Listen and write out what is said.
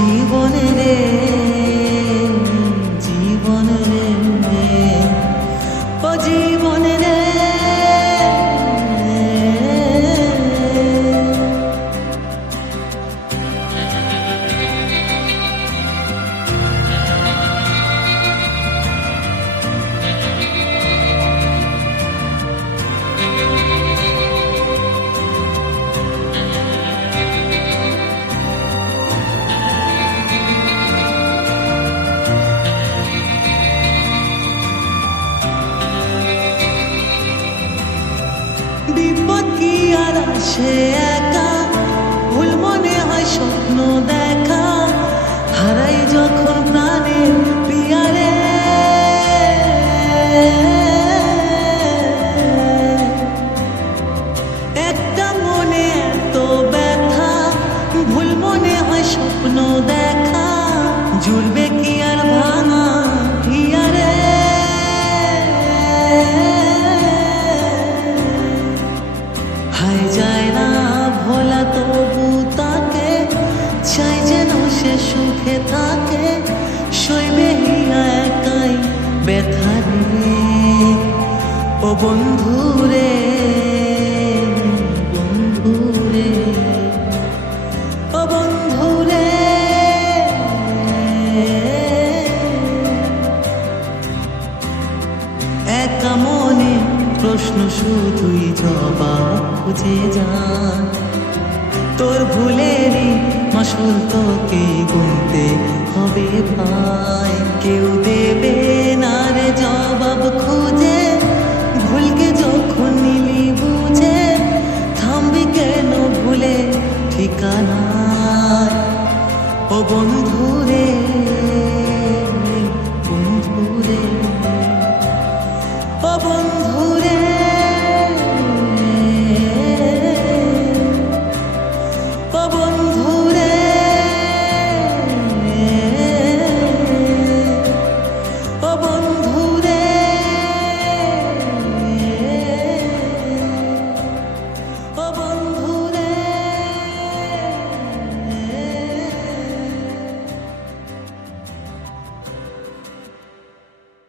জীবনে রে জীবনে রে ও জীবনে রে বিপদ কি আর আসে একা, ভুল মনে হয় স্বপ্ন দেখা, হারাই যখন প্রাণের পিয়ারে। একটা মনে এত ব্যথা, ভুল মনে হয় স্বপ্ন দেখা, জুড়বে কি আর ভাঙা হিয়ারে। হায় যায় না ভোলা তবু তাকে, চাই যেন সে সুখে থাকে, সইবে হিয়া একাই ব্যথা রে। ও বন্ধু রে বন্ধু রে ও বন্ধু রে, একা মনে প্রশ্ন শুধুই জবাব খুঁজে যান। তোর ভুলেরই মাসুল তোকে গুনতে হবে ভাই, কেউ দেবে না রে জবাব খুঁজে। ভুলকে যখন নিলি বুঝে, থামবি কেন ভুলে ঠিকানা। ও বন্ধু